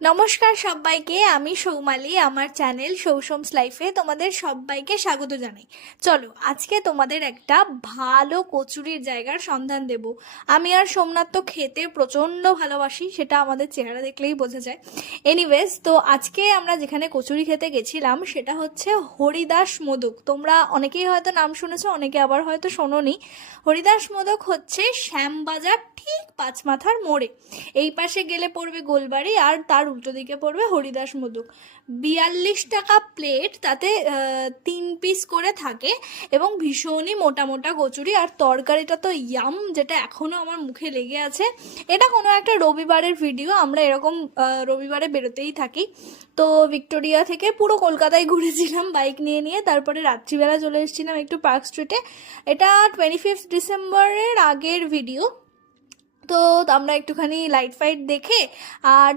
নমস্কার সবাইকে, আমি সৌমালি। আমার চ্যানেল সৌসমস লাইফে তোমাদের সবাইকে স্বাগত জানাই। চলো আজকে তোমাদের একটা ভালো কচুরির জায়গার সন্ধান দেব। আমি আর সোমনাথ তো খেতে প্রচণ্ড ভালোবাসি, সেটা আমাদের চেহারা দেখলেই বোঝা যায়। এনিওয়েজ, তো আজকে আমরা যেখানে কচুরি খেতে গেছিলাম সেটা হচ্ছে হরিদাস মোদক। তোমরা অনেকেই হয়তো নাম শুনেছো, অনেকে আবার হয়তো শোনোনি। হরিদাস মোদক হচ্ছে শ্যামবাজার ঠিক পাঁচমাথার মোড়ে। এই পাশে গেলে পড়বে গোলবাড়ি, আর তার উল্টো দিকে পড়বে হরিদাস মোদক। 42 টাকা প্লেট, তাতে 3 পিস করে থাকে এবং ভীষণই মোটা মোটা কচুরি। আর তরকারিটা তো ইয়াম, যেটা এখনও আমার মুখে লেগে আছে। এটা কোনো একটা রবিবারের ভিডিও, আমরা এরকম রবিবারে বেরোতেই থাকি। তো ভিক্টোরিয়া থেকে পুরো কলকাতায় ঘুরেছিলাম বাইক নিয়ে নিয়ে, তারপরে রাত্রিবেলা চলে এসেছিলাম একটু পার্ক স্ট্রিটে। এটা 25 ডিসেম্বরের আগের ভিডিও। তো আমরা একটুখানি লাইট ফাইট দেখে আর